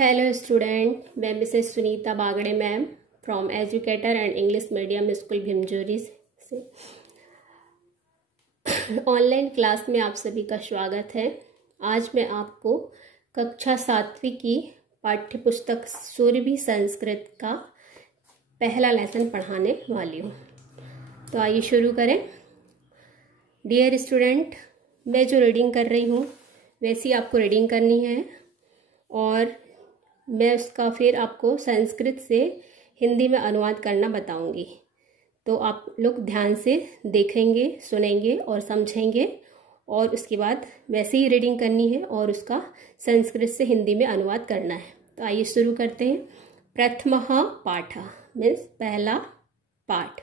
Hello student, मैं missus Sunita Bagade ma'am from educator and English medium school Bhimjori से online class में आप सभी का स्वागत है। आज मैं आपको कक्षा 7वीं की पाठ्य पुस्तक सूरभि संस्कृत का पहला लेसन पढ़ाने वाली हूँ। तो आइए शुरू करें। डियर स्टूडेंट, मैं जो रीडिंग कर रही हूँ वैसी आपको रीडिंग करनी है और मैं उसका फिर आपको संस्कृत से हिंदी में अनुवाद करना बताऊंगी। तो आप लोग ध्यान से देखेंगे, सुनेंगे और समझेंगे और उसके बाद वैसे ही रीडिंग करनी है और उसका संस्कृत से हिंदी में अनुवाद करना है। तो आइए शुरू करते हैं। प्रथमः पाठः मीन्स पहला पाठ।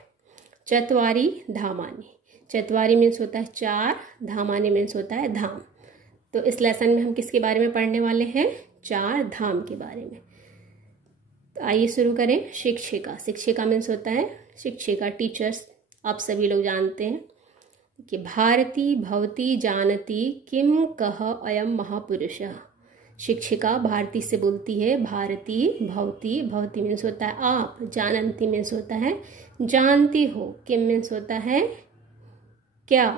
चत्वारि धामानि, चत्वारि मीन्स होता है 4, धामानि मीन्स होता है धाम। तो इस लेसन में हम किसके बारे में पढ़ने वाले हैं? 4 धाम के बारे में। तो आइए शुरू करें। शिक्षिका, शिक्षिका मीन्स होता है शिक्षिका, टीचर्स। आप सभी लोग जानते हैं कि भारती भवती जानती किम कह अयम महापुरुषः। शिक्षिका भारती से बोलती है भारती भवती, भवती मीन्स होता है आप, जानती मीन्स होता है जानती हो, किम मीन्स होता है क्या,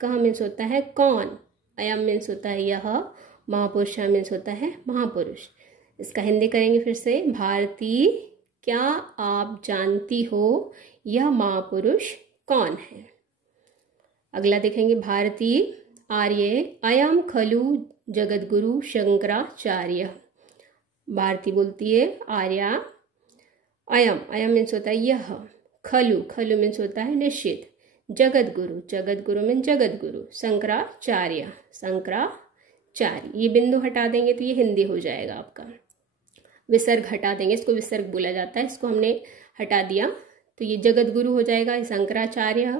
कह मीन्स होता है कौन, अयम मीन्स होता है यह, महापुरुष मीन्स होता है महापुरुष। इसका हिंदी करेंगे फिर से। भारती, क्या आप जानती हो यह महापुरुष कौन है? अगला देखेंगे। भारती आर्य अयम खलु जगद्गुरु शंकराचार्य। भारती बोलती है आर्या, अयम, अयम मीन्स होता है यह, खलु, खलु मीन्स होता है निश्चित, जगद्गुरु, जगद्गुरु मीन्स जगद्गुरु, शंकराचार्य, शंकराचार्य। ये बिंदु हटा देंगे तो ये हिंदी हो जाएगा आपका। विसर्ग हटा देंगे, इसको विसर्ग बोला जाता है, इसको हमने हटा दिया तो ये जगद्गुरु हो जाएगा, शंकराचार्य।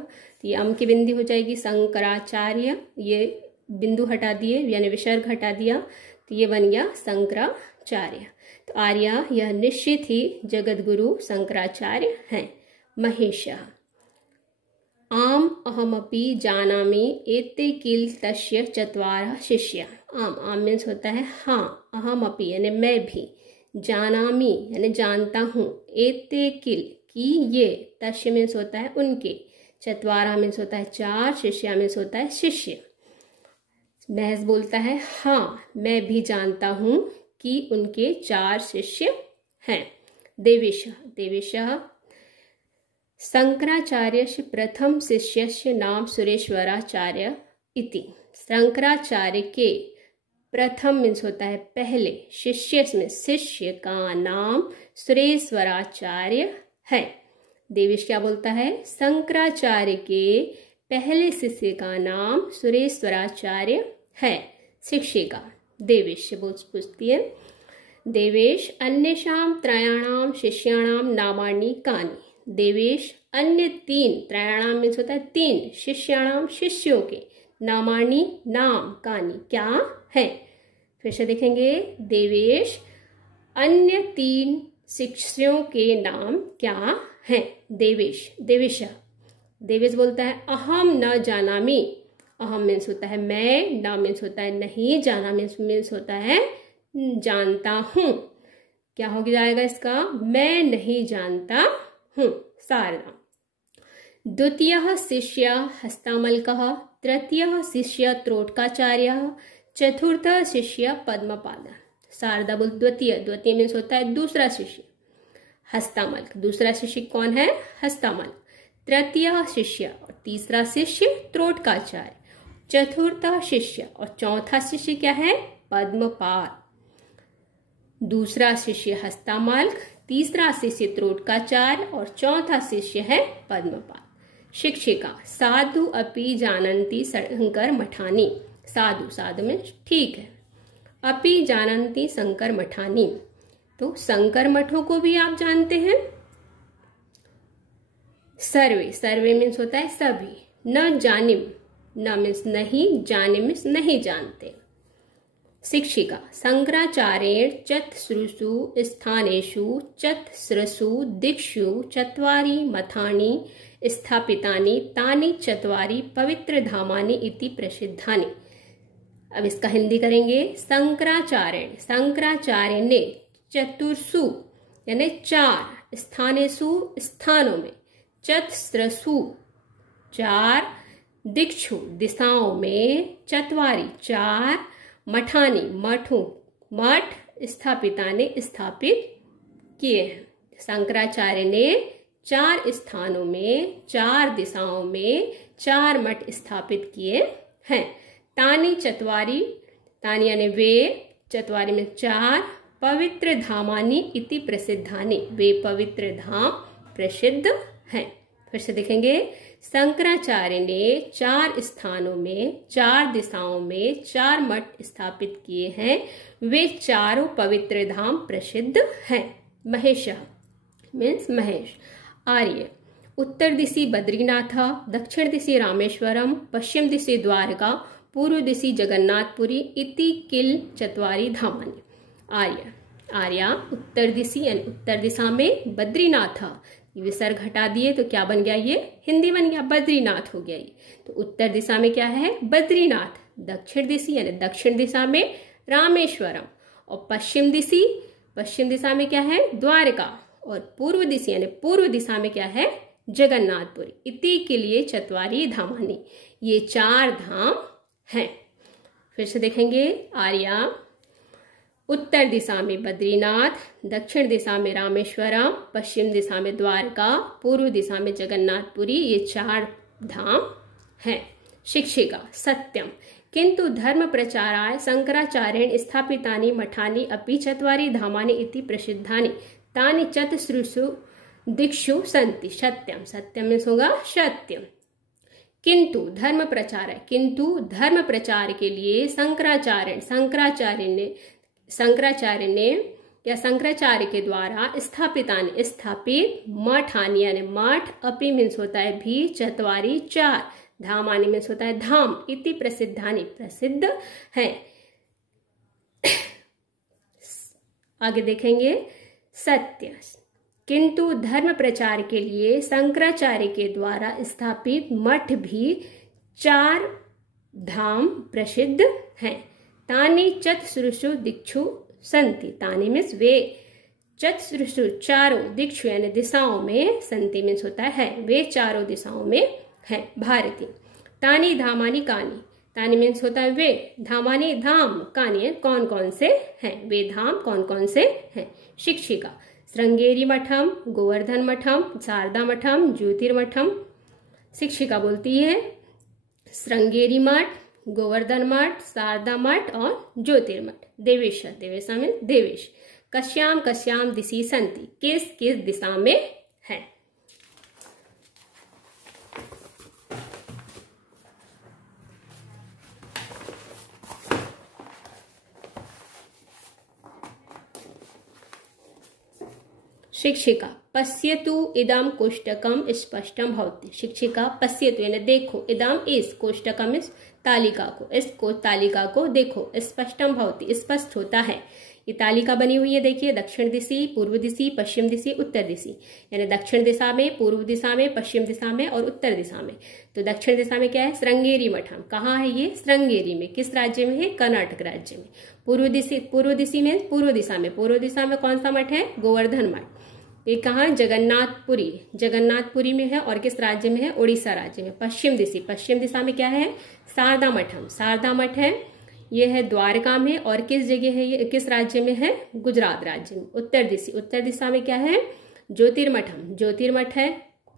तो ये अम की बिंदी हो जाएगी शंकराचार्य, ये बिंदु हटा दिए यानी विसर्ग हटा दिया तो ये बन गया शंकराचार्य। तो आर्या यह निश्चित ही जगद्गुरु शंकराचार्य हैं। महेशः आम अहमपि जानामि एते किल तस्य चत्वारः शिष्या। आम, आम मीन्स होता है हाँ, अहमपि यानी मैं भी, जानामि यानी जानता हूँ, एते किल की ये, तस्य मीन्स होता है उनके, चत्वारः मीन्स होता है 4, शिष्या मीन्स होता है शिष्य। महज बोलता है हाँ, मैं भी जानता हूँ कि उनके 4 शिष्य हैं। देवेशः, देवेशः शंकराचार्यस्य प्रथम शिष्यस्य नाम सुरेश्वराचार्य इति। शंकराचार्य के प्रथम मीन्स होता है पहले, शिष्य में शिष्य का नाम सुरेश्वराचार्य है। देवेश क्या बोलता है? शंकराचार्य के पहले शिष्य का नाम सुरेश्वराचार्य है। शिक्षिका देवेश से पूछती है, देवेश अन्येषां त्रयाणां शिष्याणां नामानि कानि। देवेश अन्य 3, त्रयाणाम मीन्स होता है 3, शिष्याणाम शिष्यों के, नामानी नाम, कानी क्या है। फिर से देखेंगे। देवेश अन्य 3 शिष्यों के नाम क्या हैं? देवेश, देवेश, देवेश बोलता है अहम न जानामि। अहम मीन्स होता है मैं, न मीन्स होता है नहीं, जाना मीन्स होता है जानता हूँ। क्या हो जाएगा इसका? मैं नहीं जानता हूँ। शारदा द्वितीयः शिष्यः हस्तामलकः, तृतीयः शिष्यः त्रोटकाचार्यः, चतुर्थः शिष्यः पद्मपादः। शारदा बोल द्वितीय, द्वितीय मीन्स होता है दूसरा शिष्य, हस्तामलक, दूसरा शिष्य कौन है? हस्तामलक। तृतीय शिष्य और तीसरा शिष्य त्रोटकाचार्य, चतुर्थ शिष्य और चौथा शिष्य क्या है? पद्मपाद। दूसरा शिष्य हस्तामलक, तीसरा शिष्य त्रोटकाचार्य और चौथा शिष्य है पद्मपाद। शिक्षिका साधु अपि जानन्ति शंकर मठानि। साधु, साधु में ठीक है, अपि जानन्ति शंकर मठानि, तो शंकर मठों को भी आप जानते हैं। सर्वे, सर्वे मीन्स होता है सभी। न जानिम, न मीन्स नहीं, जानिम मीन्स नहीं जानते। शिक्षिका शंकराचार्येण चतस्रुषु स्थानेषु चतस्रसु दिक्षु चत्वारि मठानि स्थापितानि तानि चत्वारि पवित्रधामानि इति प्रसिद्धानि। अब इसका हिंदी करेंगे। शंकराचार्य, शंकराचार्य ने चतुर्षु यानी 4 स्थानेषु स्थानों में, चतस्रसु 4 दिक्षु दिशाओं में, चत्वारि 4 मठानी मठों मठ स्थापितानि स्थापित किए हैं। शंकराचार्य ने 4 स्थानों में 4 दिशाओं में 4 मठ स्थापित किए हैं। तानि चत्वारि, तानि यानी वे, चत्वारि में 4, पवित्र धामानि इति प्रसिद्धानि, वे पवित्र धाम प्रसिद्ध हैं। फिर से देखेंगे। शंकराचार्य ने 4 स्थानों में 4 दिशाओं में 4 मठ स्थापित किए हैं, वे चारों पवित्र धाम प्रसिद्ध हैं। महेश मीन्स महेश। आर्य, उत्तर दिशि बद्रीनाथ, दक्षिण दिशि रामेश्वरम, पश्चिम दिशि द्वारका, पूर्व दिशि जगन्नाथपुरी इति किल चत्वारि धामानि। आर्य, आर्या उत्तर दिशि यानी उत्तर दिशा में, बद्रीनाथ विसर्ग हटा दिए तो क्या बन गया, ये हिंदी बन गया, बद्रीनाथ हो गया ये। तो उत्तर दिशा में क्या है, बद्रीनाथ। दक्षिण दिशि यानी दक्षिण दिशा में रामेश्वरम, और पश्चिम दिशा में क्या है, द्वारका, और पूर्व दिशा यानी पूर्व दिशा में क्या है, जगन्नाथपुरी। इति के लिए चत्वारि धामानि, ये 4 धाम हैं। फिर से देखेंगे। आर्या उत्तर दिशा में बद्रीनाथ, दक्षिण दिशा में रामेश्वरम, पश्चिम दिशा में द्वारका, पूर्व दिशा में जगन्नाथपुरी, ये 4 धाम हैं। शिक्षिका सत्यम, किंतु धर्म प्रचाराय शंकराचार्येण स्थापितानि मठानि अपि चत्वारि धामानि इति प्रसिद्धानि, तानि चतस्रसु दिक्षु सन्ति। सत्यम, सत्यम में होगा सत्यम। किंतु धर्म प्रचार है, किंतु धर्म प्रचार के लिए शंकराचार्य ने या शंकराचार्य के द्वारा स्थापित मठानि यानी मठ, अपि मीन्स होता है भी, चत्वारि 4, धामानि मीन्स होता है धाम, इति प्रसिद्धानि प्रसिद्ध है। आगे देखेंगे। सत्य, किंतु धर्म प्रचार के लिए शंकराचार्य के द्वारा स्थापित मठ भी 4 धाम प्रसिद्ध हैं। तानि चतस्रसु दिक्षु सन्ति, तानि मीन्स वे, चतस्रसु 4 दिक्षु यानी दिशाओं में, सन्ति मीन्स होता है वे 4 दिशाओं में है। भारती, तानि धामानि कानि, तानि मीन्स होता है वे, धामानि धाम, कानि कौन कौन से हैं, वे धाम कौन कौन से हैं। शिक्षिका श्रृंगेरी मठम, गोवर्धन मठम, शारदा मठम, ज्योतिर्मठम। शिक्षिका बोलती है श्रृंगेरी मठ, गोवर्धन मठ, शारदा मठ और ज्योतिर्मठ। देवेश, देवेश में देवेश। कस्याम कस्याम दिशि सन्ति, किस किस दिशा में है। शिक्षिका पश्यतु इदम कोष्टकम स्पष्टम भवति। शिक्षिका पश्यतु यानी देखो, इदम इस, कोष्टकम इस तालिका को, इसको तालिका को देखो, स्पष्टम भवति स्पष्ट होता है। ये तालिका बनी हुई है, देखिए दक्षिण दिशि, पूर्व दिशि, पश्चिम दिशि, उत्तर दिशि, यानी दक्षिण दिशा में, पूर्व दिशा में, पश्चिम दिशा में और उत्तर दिशा में। तो दक्षिण दिशा में क्या है, श्रृंगेरी मठम। कहाँ है ये, श्रृंगेरी में। किस राज्य में है, कर्नाटक राज्य में। पूर्व दिशा में कौन सा मठ है, गोवर्धन मठ। ये कहाँ, जगन्नाथपुरी में है, और किस राज्य में है, उड़ीसा राज्य में। पश्चिम दिशा में क्या है, शारदा मठम, शारदा मठ है, ये है द्वारका में, और किस जगह है ये, किस राज्य में है, गुजरात राज्य में। उत्तर दिशा में क्या है, ज्योतिर्मठम, ज्योतिर्मठ है,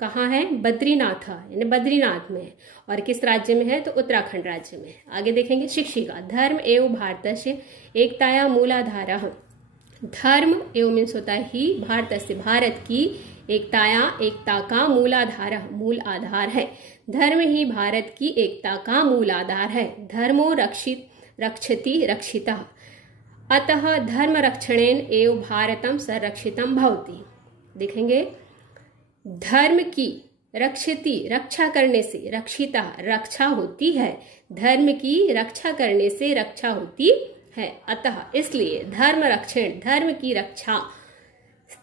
कहाँ है, बद्रीनाथ यानी बद्रीनाथ में है, और किस राज्य में है, तो उत्तराखंड राज्य में है। आगे देखेंगे। शिक्षिका धर्म एवं भारतस्य एकताया मूलाधारः। धर्म एवं मीन्स होता है ही, भारतस्य भारत की, एकता का मूल आधार है। धर्म ही भारत की एकता का मूल आधार है। धर्मो रक्षति रक्षितः, अतः धर्म रक्षणेन एवं भारतम संरक्षितम भवति। देखेंगे, धर्म की रक्षति, रक्षा करने से, रक्षिता रक्षा होती है, धर्म की रक्षा करने से रक्षा होती है। अतः इसलिए धर्म रक्षण, धर्म की रक्षा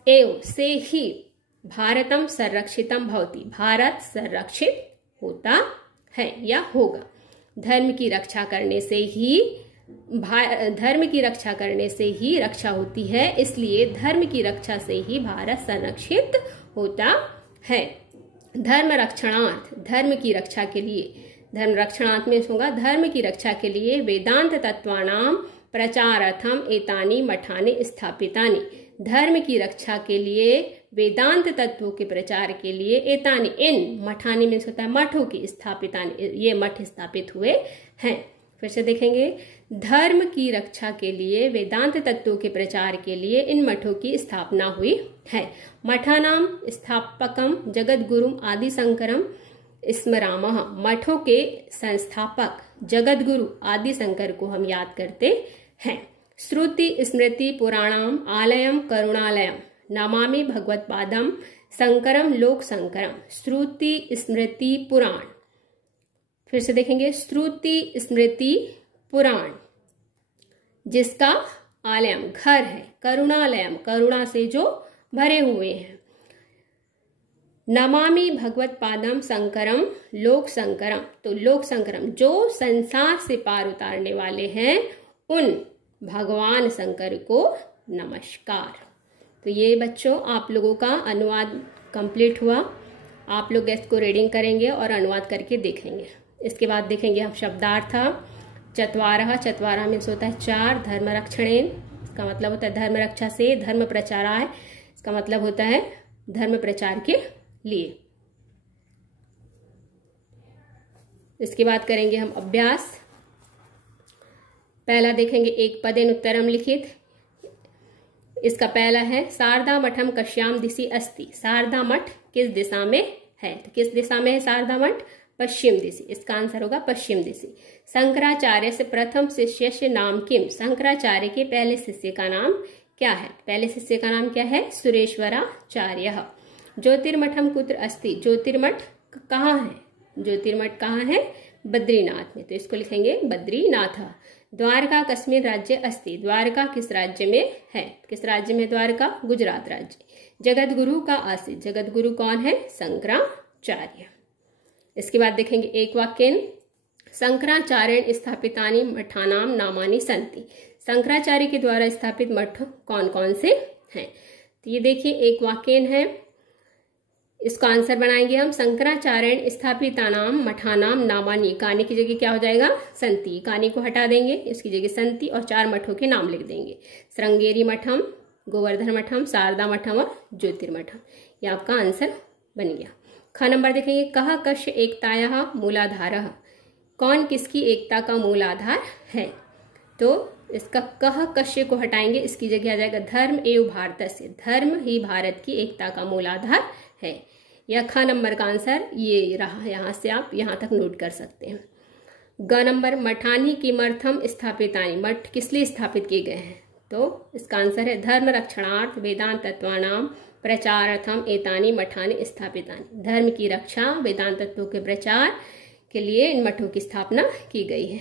एवं से ही भारतम संरक्षितम भवति, भारत संरक्षित होता है या होगा। धर्म की रक्षा करने से ही रक्षा होती है, इसलिए धर्म की रक्षा से ही भारत संरक्षित होता है। धर्म रक्षणार्थ, धर्म की रक्षा के लिए, धर्म रक्षणार्थ में होगा धर्म की रक्षा के लिए वेदांत तत्वानां प्रचारार्थम एतानि मठानि स्थापितानि। धर्म की रक्षा के लिए, वेदांत तत्वों के प्रचार के लिए एतानि, इन मठानि में होता है मठों की, स्थापितानि, ये मठ स्थापित हुए हैं। फिर से देखेंगे, धर्म की रक्षा के लिए, वेदांत तत्वों के प्रचार के लिए इन मठों की स्थापना हुई है। मठानाम स्थापकम जगद्गुरुम आदि शंकरम स्मरामः। मठों के संस्थापक जगद्गुरु आदि शंकर को हम याद करते हैं। श्रुति स्मृति पुराणम आलयम करुणालयम नमामि भगवत पादम शंकरम लोक शंकरम। श्रुति स्मृति पुराण, फिर से देखेंगे, श्रुति स्मृति पुराण जिसका आलयम घर है, करुणालयम करुणा से जो भरे हुए हैं, नमामि भगवत पादम शंकरम लोक शंकरम। तो लोक शंकरम जो संसार से पार उतारने वाले हैं, उन भगवान शंकर को नमस्कार। तो ये बच्चों आप लोगों का अनुवाद कंप्लीट हुआ। आप लोग इसको रीडिंग करेंगे और अनुवाद करके देखेंगे। इसके बाद देखेंगे हम शब्दार्थ। चत्वारः, चत्वारः में होता है चार। धर्म रक्षणेन, इसका मतलब होता है धर्म रक्षा से। धर्म प्रचाराय, इसका मतलब होता है धर्म प्रचार के लिए। इसके बाद करेंगे हम अभ्यास। पहला देखेंगे, एक पदेन उत्तरम लिखित। इसका पहला है, शारदा मठम कश्याम दिशि अस्ति। शारदा मठ किस दिशा में है? तो किस दिशा में है शारदा मठ? पश्चिम दिशि। इसका आंसर होगा पश्चिम दिशि। शंकराचार्य से प्रथम शिष्य से नाम किम। शंकराचार्य के पहले शिष्य का नाम क्या है? पहले शिष्य का नाम क्या है? सुरेश्वराचार्य। ज्योतिर्मठम कुत्र अस्ति। ज्योतिर्मठ कहाँ है? ज्योतिर्मठ कहाँ है? बद्रीनाथ में। तो इसको लिखेंगे बद्रीनाथ। द्वारका कस्मिन् राज्य अस्ति। द्वारका किस राज्य में है? किस राज्य में द्वारका? गुजरात राज्य। जगत गुरु का आसीत। जगत गुरु कौन है? शंकराचार्य। इसके बाद देखेंगे एक वाक्य, शंकराचार्य स्थापितानि मठानाम नामानि सन्ति। शंकराचार्य के द्वारा स्थापित मठ कौन कौन से हैं? तो ये देखिए एक वाक्य है, इसका आंसर बनाएंगे हम। शंकराचार्य स्थापितानाम मठानाम नामानि, कानी की जगह क्या हो जाएगा? संति। कानी को हटा देंगे, इसकी जगह संति और चार मठों के नाम लिख देंगे। श्रृंगेरी मठम, गोवर्धन मठम, शारदा मठम और ज्योतिर्मठम। ये आपका आंसर बन गया। ख नंबर देखेंगे, कह कश्य एकताया मूलाधारः। कौन किसकी एकता का मूल आधार है? तो इसका कह कश्य को हटाएंगे, इसकी जगह आ जाएगा धर्म एवं भारतस्य। धर्म ही भारत की एकता का मूल आधार है। या ख नंबर का आंसर ये रहा। यहाँ से आप यहाँ तक नोट कर सकते हैं। ग नंबर, मठानि किमर्थम स्थापितानि। मठ किस लिए स्थापित किए गए हैं? तो इसका आंसर है धर्म रक्षणार्थ वेदांत तत्वानाम प्रचारार्थम एतानि मठानि स्थापितानि। धर्म की रक्षा, वेदांत तत्वों के प्रचार के लिए इन मठों की स्थापना की गई है।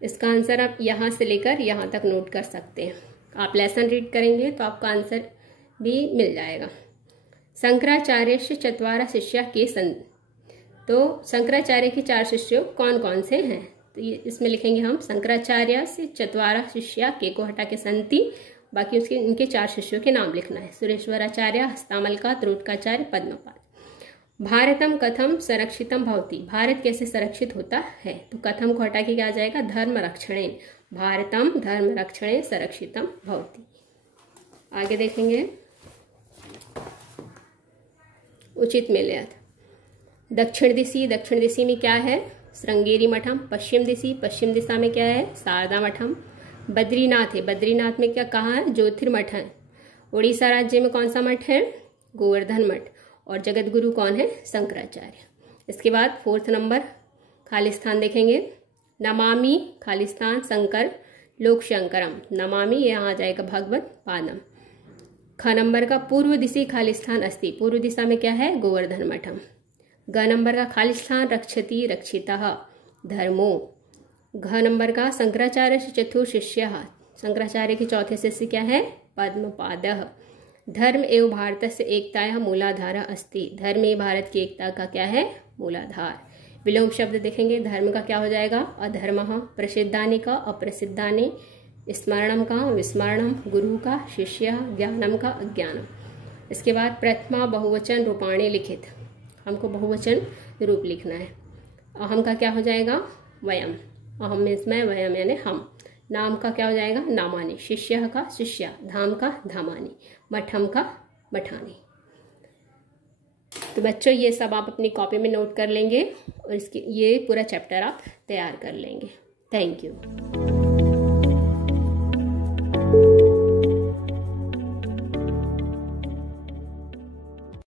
इसका आंसर आप यहाँ से लेकर यहाँ तक नोट कर सकते हैं। आप लेसन रीड करेंगे तो आपका आंसर भी मिल जाएगा। शंकराचार्य से चत्वारः शिष्य के सन। तो शंकराचार्य के चार शिष्य कौन कौन से हैं? तो ये इसमें लिखेंगे हम, शंकराचार्य से चत्वारः शिष्य के को हटा के संति, बाकी उसके इनके चार शिष्यों के नाम लिखना है। सुरेश्वराचार्य, हस्तामलका, त्रोटकाचार्य, पद्मपाद। भारतम कथम संरक्षितम भवति। भारत कैसे संरक्षित होता है? तो कथम को हटा के क्या आ जाएगा? धर्म रक्षणेन। भारतम धर्म रक्षणे संरक्षितम भवति। आगे देखेंगे उचित मेलयथ। दक्षिण दिशि, दक्षिण दिशि में क्या है? श्रृंगेरी मठम। पश्चिम दिशि, पश्चिम दिशा में क्या है? शारदा मठम। बद्रीनाथ है, बद्रीनाथ में क्या कहाँ है? ज्योतिर्मठ है। उड़ीसा राज्य में कौन सा मठ है? गोवर्धन मठ। और जगत गुरु कौन है? शंकराचार्य। इसके बाद फोर्थ नंबर खालिस्तान देखेंगे। नमामि खालिस्तान शंकर लोक शंकरम। नमामि यहाँ आ जाएगा भगवत पादम। ख नंबर का पूर्व दिशि खालिस्तान अस्ति। पूर्व दिशा में क्या है? गोवर्धन मठम। ग नंबर का खालिस्तान रक्षति रक्षितः धर्मो। घ नंबर का शंकराचार्य से चतुर्थ शिष्य। शंकराचार्य के चौथे शिष्य क्या है? पद्मपादः। धर्म एवं भारत से एकता मूलाधार अस्ति। धर्म ही भारत की एकता का क्या है? मूलाधार। विलोम शब्द देखेंगे, धर्म का क्या हो जाएगा, अधर्मः, प्रसिद्धानि का अप्रसिद्धानि, स्मरणम का विस्मरणम, गुरु का शिष्य, ज्ञानम का अज्ञानम। इसके बाद प्रथमा बहुवचन रूपाणी लिखित, हमको बहुवचन रूप लिखना है। अहम का क्या हो जाएगा, वयम, अहम इसमें वयम यानी हम। नाम का क्या हो जाएगा, नामानि, शिष्य का शिष्या, धाम का धामानि, मठम का मठानी। तो बच्चों ये सब आप अपनी कॉपी में नोट कर लेंगे और इसके ये पूरा चैप्टर आप तैयार कर लेंगे। Thank you.